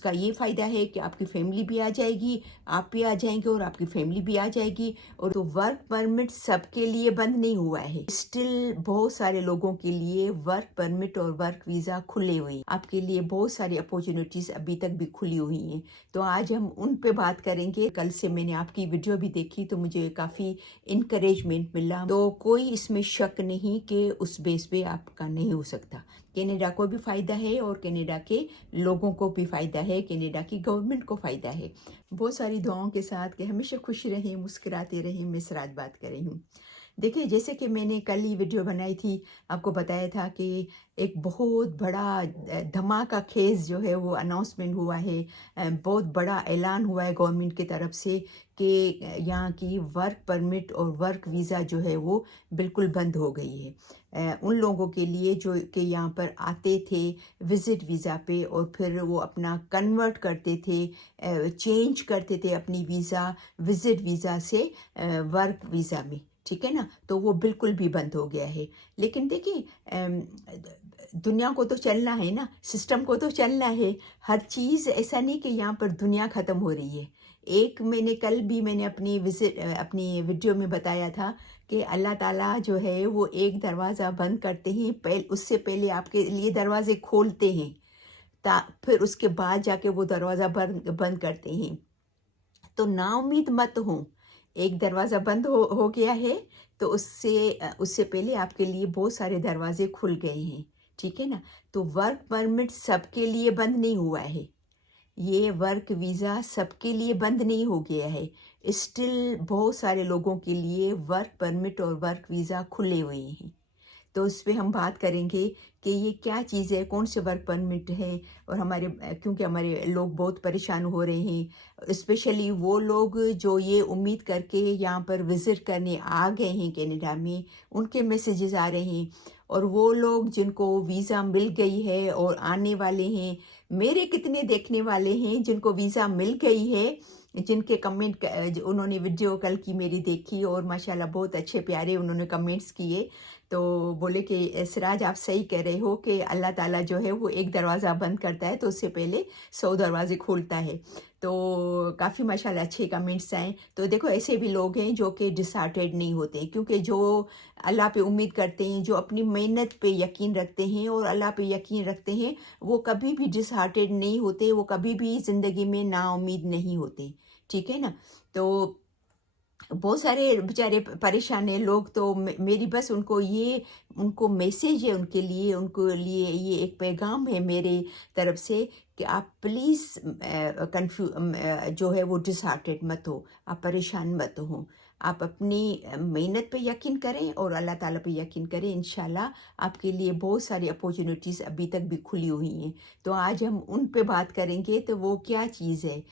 का ये फ़ायदा है कि आपकी फैमिली भी आ जाएगी, आप भी आ जाएंगे और आपकी फैमिली भी आ जाएगी। और तो वर्क परमिट सबके लिए बंद नहीं हुआ है, स्टिल बहुत सारे लोगों के लिए वर्क परमिट और वर्क वीज़ा खुले हुए हैं। आपके लिए बहुत सारी अपॉर्चुनिटीज़ अभी तक भी खुली हुई हैं। तो आज हम उन पे बात करेंगे। कल से मैंने आपकी वीडियो भी देखी तो मुझे काफ़ी इनकरेजमेंट मिला। तो कोई इसमें शक नहीं कि उस बेस पे आपका नहीं हो सकता। कनाडा को भी फ़ायदा है और कनाडा के लोगों को भी फ़ायदा है, कनाडा की गवर्नमेंट को फ़ायदा है। बहुत सारी दुआओं के साथ कि हमेशा खुश रहें, मुस्कुराते रहें। मैं सिराज बात कर रही हूँ। देखिए, जैसे कि मैंने कल ही वीडियो बनाई थी, आपको बताया था कि एक बहुत बड़ा धमाका खेज जो है वो अनाउंसमेंट हुआ है। बहुत बड़ा ऐलान हुआ है गवर्नमेंट की तरफ से कि यहाँ की वर्क परमिट और वर्क वीज़ा जो है वो बिल्कुल बंद हो गई है। उन लोगों के लिए जो कि यहाँ पर आते थे विज़िट वीज़ा पे और फिर वो अपना कन्वर्ट करते थे, चेंज करते थे अपनी वीज़ा विज़िट वीज़ा से वर्क वीज़ा में, ठीक है ना। तो वो बिल्कुल भी बंद हो गया है। लेकिन देखिए, दुनिया को तो चलना है ना, सिस्टम को तो चलना है। हर चीज़ ऐसा नहीं कि यहाँ पर दुनिया ख़त्म हो रही है। एक मैंने अपनी वीडियो में बताया था कि अल्लाह ताला जो है वो एक दरवाज़ा बंद करते ही उससे पहले आपके लिए दरवाजे खोलते हैं, फिर उसके बाद जाके वो दरवाज़ा बंद बंद करते हैं। तो नाउम्मीद मत हो। एक दरवाज़ा बंद हो गया है तो उससे पहले आपके लिए बहुत सारे दरवाजे खुल गए हैं, ठीक है ना। तो वर्क परमिट सबके लिए बंद नहीं हुआ है, ये वर्क वीज़ा सबके लिए बंद नहीं हो गया है। स्टिल बहुत सारे लोगों के लिए वर्क परमिट और वर्क वीज़ा खुले हुए हैं। तो उस पे हम बात करेंगे कि ये क्या चीज़ है, कौन से वर्क परमिट है। और क्योंकि हमारे लोग बहुत परेशान हो रहे हैं, स्पेशली वो लोग जो ये उम्मीद करके यहाँ पर विज़िट करने आ गए हैं कनाडा में, उनके मैसेजेस आ रहे हैं। और वो लोग जिनको वीज़ा मिल गई है और आने वाले हैं, मेरे कितने देखने वाले हैं जिनको वीज़ा मिल गई है, जिनके उन्होंने वीडियो कल की मेरी देखी और माशाल्लाह बहुत अच्छे प्यारे उन्होंने कमेंट्स किए। तो बोले कि सिराज आप सही कह रहे हो कि अल्लाह ताला जो है वो एक दरवाज़ा बंद करता है तो उससे पहले 100 दरवाजे खोलता है। तो काफ़ी माशाल्लाह अच्छे कमेंट्स आए। तो देखो, ऐसे भी लोग हैं जो कि डिसहार्टेड नहीं होते, क्योंकि जो अल्लाह पे उम्मीद करते हैं, जो अपनी मेहनत पे यकीन रखते हैं और अल्लाह पे यकीन रखते हैं, वो कभी भी डिसहार्टेड नहीं होते, वो कभी भी ज़िंदगी में नाउम्मीद नहीं होते, ठीक है ना। तो बहुत सारे बेचारे परेशान हैं लोग। तो मेरी बस उनको मैसेज है, उनको लिए ये एक पैगाम है मेरे तरफ से कि आप प्लीज़ जो है वो डिसहार्टेड मत हो, आप परेशान मत हो। आप अपनी मेहनत पे यकीन करें और अल्लाह ताला पे यकीन करें। इंशाल्लाह आपके लिए बहुत सारी अपॉर्चुनिटीज़ अभी तक भी खुली हुई हैं। तो आज हम उन पे बात करेंगे। तो वो क्या चीज़ है,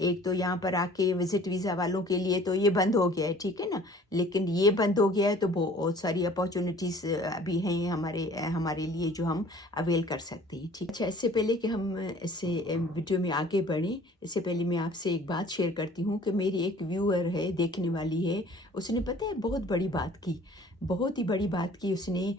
एक तो यहाँ पर आके विज़िट वीज़ा वालों के लिए तो ये बंद हो गया है, ठीक है ना। लेकिन ये बंद हो गया है तो बहुत सारी अपॉर्चुनिटीज़ अभी हैं हमारे लिए जो हम अवेल कर सकते हैं, ठीक। अच्छा, इससे पहले कि हम इससे वीडियो में आगे बढ़ें, इससे पहले मैं आपसे एक बात शेयर करती हूँ कि मेरी एक व्यूअर है, देखने वाली है, उसने पता है बहुत बड़ी बात की, बहुत ही बड़ी बात की उसने।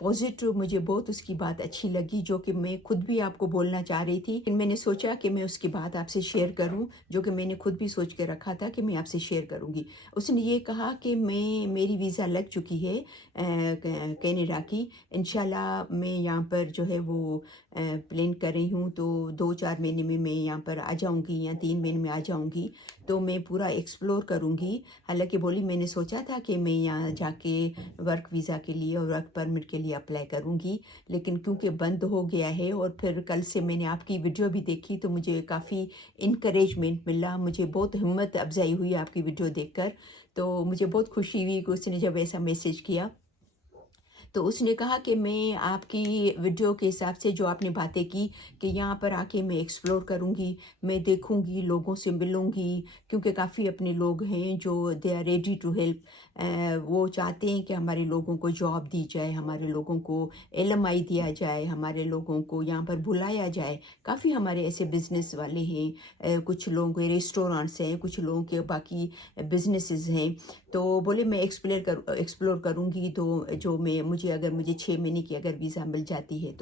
पॉजिटिव, मुझे बहुत उसकी बात अच्छी लगी, जो कि मैं खुद भी आपको बोलना चाह रही थी। लेकिन मैंने सोचा कि मैं उसकी बात आपसे शेयर करूं, जो कि मैंने खुद भी सोच के रखा था कि मैं आपसे शेयर करूंगी। उसने ये कहा कि मेरी वीज़ा लग चुकी है कनाडा की। इंशाल्लाह मैं यहाँ पर जो है वो प्लान कर रही हूँ, तो 2-4 महीने में मैं यहाँ पर आ जाऊँगी या 3 महीने में आ जाऊँगी। तो मैं पूरा एक्सप्लोर करूँगी। हालांकि बोली, मैंने सोचा था कि मैं यहाँ जाके वर्क वीज़ा के लिए और वर्क परमिट के लिए अप्लाई करूँगी, लेकिन क्योंकि बंद हो गया है और फिर कल से मैंने आपकी वीडियो भी देखी तो मुझे काफ़ी इनकरेजमेंट मिला, मुझे बहुत हिम्मत अफजाई हुई आपकी वीडियो देखकर। तो मुझे बहुत खुशी हुई कि उसने जब ऐसा मैसेज किया। तो उसने कहा कि मैं आपकी वीडियो के हिसाब से जो आपने बातें की कि यहाँ पर आके मैं एक्सप्लोर करूँगी, मैं देखूँगी, लोगों से मिलूँगी, क्योंकि काफ़ी अपने लोग हैं जो they are ready to help. वो चाहते हैं कि हमारे लोगों को जॉब दी जाए, हमारे लोगों को एलएमआई दिया जाए, हमारे लोगों को यहाँ पर बुलाया जाए। काफ़ी हमारे ऐसे बिजनेस वाले हैं, कुछ लोगों के रेस्टोरेंट्स हैं, कुछ लोगों के बाकी बिजनेसेस हैं। तो बोले मैं एक्सप्लोर करूँगी। तो जो मैं मुझे 6 महीने की अगर वीज़ा मिल जाती है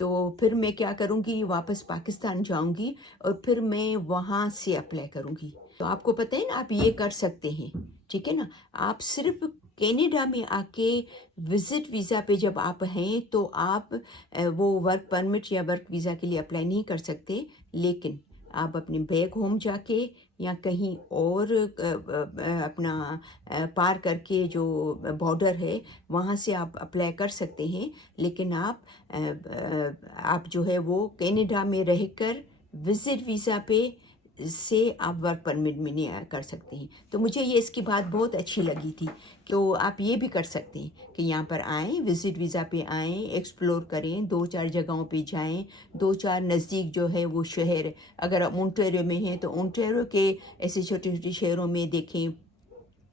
तो फिर मैं क्या करूँगी, वापस पाकिस्तान जाऊँगी और फिर मैं वहाँ से अप्लाई करूँगी। तो आपको पता है ना, आप ये कर सकते हैं, ठीक है ना। आप सिर्फ कनाडा में आके विजिट वीज़ा पे जब आप हैं तो आप वो वर्क परमिट या वर्क वीज़ा के लिए अप्लाई नहीं कर सकते, लेकिन आप अपने बैक होम जाके या कहीं और अपना पार करके जो बॉर्डर है वहाँ से आप अप्लाई कर सकते हैं। लेकिन आप जो है वो कनाडा में रहकर विजिट वीज़ा पे से आप वर्क परमिट में नहीं कर सकते हैं। तो मुझे ये इसकी बात बहुत अच्छी लगी थी। तो आप ये भी कर सकते हैं कि यहाँ पर आएँ, विज़िट वीज़ा पे आएँ, एक्सप्लोर करें, 2-4 जगहों पे जाएं, 2-4 नज़दीक जो है वो शहर, अगर आप ओंटारियो में हैं तो ओंटारियो के ऐसे छोटे छोटे शहरों में देखें।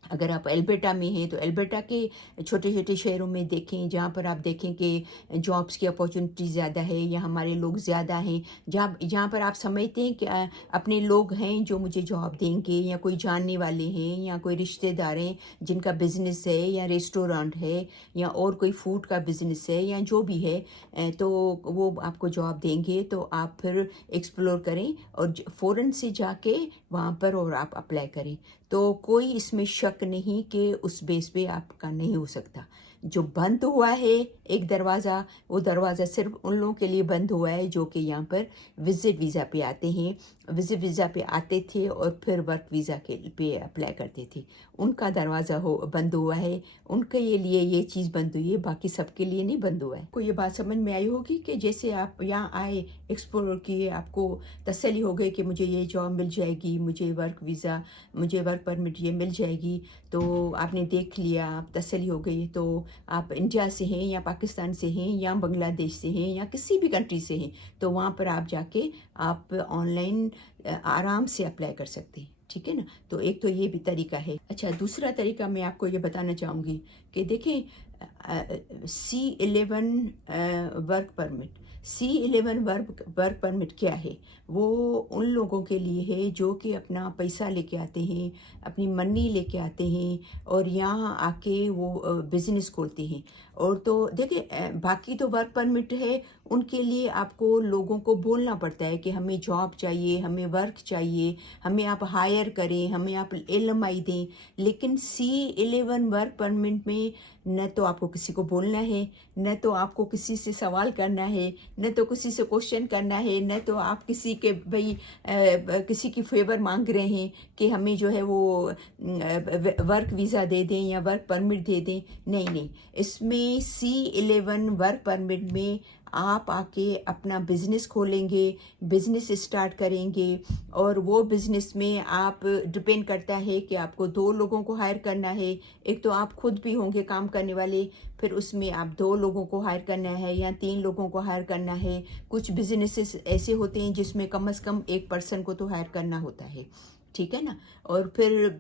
अगर आप एल्बर्टा में हैं तो एल्बर्टा के छोटे छोटे शहरों में देखें, जहाँ पर आप देखें कि जॉब्स की अपॉर्चुनिटी ज़्यादा है या हमारे लोग ज़्यादा हैं, जहाँ जहाँ पर आप समझते हैं कि अपने लोग हैं जो मुझे जॉब देंगे, या कोई जानने वाले हैं या कोई रिश्तेदार हैं जिनका बिज़नेस है या रेस्टोरेंट है या और कोई फूड का बिज़नेस है या जो भी है, तो वो आपको जॉब देंगे। तो आप फिर एक्सप्लोर करें और फ़ौरन से जाके वहाँ पर और आप अप्लाई करें। तो कोई इसमें शक नहीं कि उस बेस पे आपका नहीं हो सकता। जो बंद हुआ है एक दरवाज़ा, वो दरवाज़ा सिर्फ उन लोगों के लिए बंद हुआ है जो कि यहाँ पर विज़िट वीज़ा पे आते हैं, विज़िट वीज़ा पे आते थे और फिर वर्क वीज़ा के पे अप्लाई करते थे। उनका दरवाज़ा बंद हुआ है, उनके लिए ये चीज़ बंद हुई है, बाकी सबके लिए नहीं बंद हुआ है। को ये बात समझ में आई होगी कि जैसे आप यहाँ आए, एक्सप्लोर किए, आपको तसल्ली हो गई कि मुझे ये जॉब मिल जाएगी, मुझे वर्क वीज़ा, मुझे वर्क परमिट ये मिल जाएगी, तो आपने देख लिया, आप तसल्ली हो गई। तो आप इंडिया से हैं या पाकिस्तान से हैं या बांग्लादेश से हैं या किसी भी कंट्री से हैं, तो वहाँ पर आप जाके आप ऑनलाइन आराम से अप्लाई कर सकते हैं, ठीक है ना। तो एक तो ये भी तरीका है। अच्छा, दूसरा तरीका मैं आपको ये बताना चाहूँगी कि देखें, C11 work permit, C11 work permit क्या है? वो उन लोगों के लिए है जो कि अपना पैसा लेके आते हैं, अपनी मनी लेके आते हैं और यहाँ आके वो बिज़नेस खोलते हैं। और तो देखिए, बाकी तो वर्क परमिट है, उनके लिए आपको लोगों को बोलना पड़ता है कि हमें जॉब चाहिए, हमें वर्क चाहिए, हमें आप हायर करें, हमें आप LMI दें। लेकिन C11 वर्क परमिट में न तो आपको किसी को बोलना है, न तो आपको किसी से सवाल करना है, न तो किसी से क्वेश्चन करना है, न तो आप किसी के किसी की फेवर मांग रहे हैं कि हमें जो है वो वर्क वीज़ा दे दें या वर्क परमिट दे दें। नहीं नहीं, इसमें C11 वर्क परमिट में आप आके अपना बिज़नेस खोलेंगे, बिज़नेस स्टार्ट करेंगे और वो बिज़नेस में आप डिपेंड करता है कि आपको 2 लोगों को हायर करना है। एक तो आप खुद भी होंगे काम करने वाले, फिर उसमें आप 2 लोगों को हायर करना है या 3 लोगों को हायर करना है। कुछ बिज़नेसेस ऐसे होते हैं जिसमें कम से कम 1 पर्सन को तो हायर करना होता है, ठीक है ना। और फिर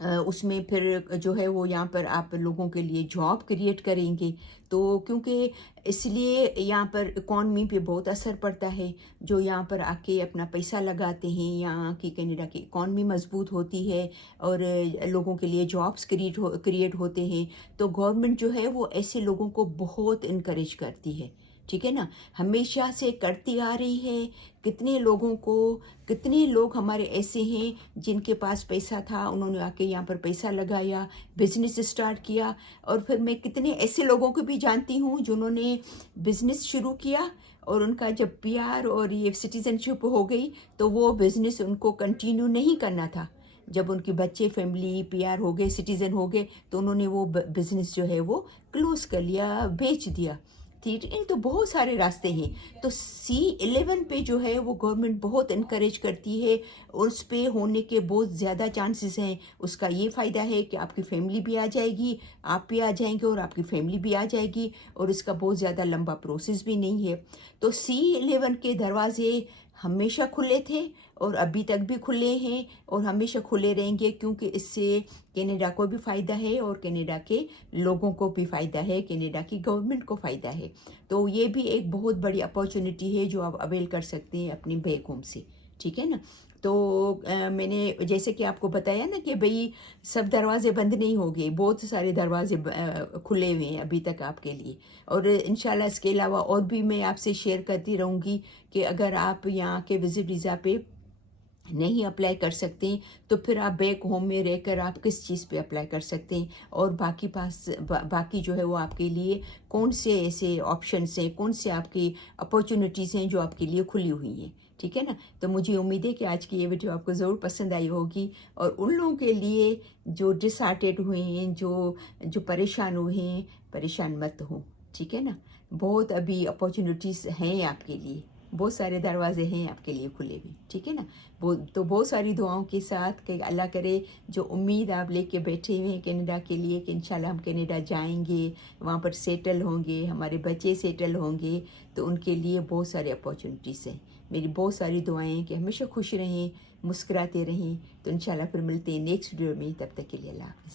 उसमें फिर जो है वो यहाँ पर आप लोगों के लिए जॉब क्रिएट करेंगे। तो क्योंकि इसलिए यहाँ पर इकॉनमी पे बहुत असर पड़ता है, जो यहाँ पर आके अपना पैसा लगाते हैं, यहाँ की कनाडा की इकॉनमी मजबूत होती है और लोगों के लिए जॉब्स क्रिएट होते हैं। तो गवर्नमेंट जो है वो ऐसे लोगों को बहुत इनकरेज करती है, ठीक है ना, हमेशा से करती आ रही है। कितने लोग हमारे ऐसे हैं जिनके पास पैसा था, उन्होंने आके यहाँ पर पैसा लगाया, बिजनेस स्टार्ट किया। और फिर मैं कितने ऐसे लोगों को भी जानती हूँ जिन्होंने बिजनेस शुरू किया और उनका जब PR और ये सिटीजनशिप हो गई तो वो बिजनेस उनको कंटिन्यू नहीं करना था। जब उनके बच्चे फैमिली PR हो गए, सिटीज़न हो गए, तो उन्होंने वो बिज़नेस जो है वो क्लोज कर लिया, बेच दिया। ठीक है, तो बहुत सारे रास्ते हैं। तो C11 पे जो है वो गवर्नमेंट बहुत इनकरेज करती है और उस पे होने के बहुत ज़्यादा चांसेस हैं। उसका ये फ़ायदा है कि आपकी फैमिली भी आ जाएगी, आप भी आ जाएंगे और आपकी फैमिली भी आ जाएगी, और इसका बहुत ज़्यादा लंबा प्रोसेस भी नहीं है। तो C11 के दरवाजे हमेशा खुले थे और अभी तक भी खुले हैं और हमेशा खुले रहेंगे, क्योंकि इससे कनाडा को भी फ़ायदा है और कनाडा के लोगों को भी फ़ायदा है, कनाडा की गवर्नमेंट को फ़ायदा है। तो ये भी एक बहुत बड़ी अपॉर्चुनिटी है जो आप अवेल कर सकते हैं अपने बैक होम से, ٹھیک ہے نا. تو میں نے جیسے کہ آپ کو بتایا نا کہ بھئی سب دروازے بند نہیں ہو گئے، بہت سارے دروازے کھلے ہوئے ہیں ابھی تک آپ کے لیے. اور انشاءاللہ اس کے علاوہ اور بھی میں آپ سے شیئر کرتی رہوں گی کہ اگر آپ یہاں کے وزٹ ویزا پہ نہیں اپلائی کر سکتے تو پھر آپ بیک ہوم میں رہ کر آپ کس چیز پہ اپلائی کر سکتے ہیں، اور باقی جو ہے وہ آپ کے لیے کون سے ایسے آپشنس ہیں، کون سے آپ کی اپارچونیٹیز ہیں جو آپ کے لیے کھلی ہوئی ہیں. ٹھیک ہے نا. تو مجھے امید ہے کہ آج کی یہ ویڈیو آپ کو ضرور پسند آئی ہوگی، اور ان لوگوں کے لیے جو ڈس ہارٹیڈ ہوئے ہیں، جو پریشان ہوئے ہیں، پریشان مت ہوں. ٹھیک ہے نا. بہت ابھی اپارچونیٹیز ہیں آپ کے لیے، بہت سارے دروازے ہیں آپ کے لیے کھلے ہوئے. ٹھیک ہے نا. تو بہت ساری دعاؤں کے ساتھ کہ اللہ کرے جو امید آپ لے کے بیٹھے ہوئے ہیں کینیڈا کے لیے کہ انشاءاللہ ہم کینیڈا جائیں گے، وہاں پر سیٹل ہوں گے، ہمارے بچے سیٹل ہوں گے، تو ان کے لیے بہت سارے اپارچونیٹیز ہیں. میری بہت ساری دعائیں ہیں کہ ہمیشہ خوش رہیں، مسکراتے رہیں. تو انشاءاللہ پھر ملتے ہیں نیکسٹ ویڈیو میں. تب تک کے لیے اللہ حافظ.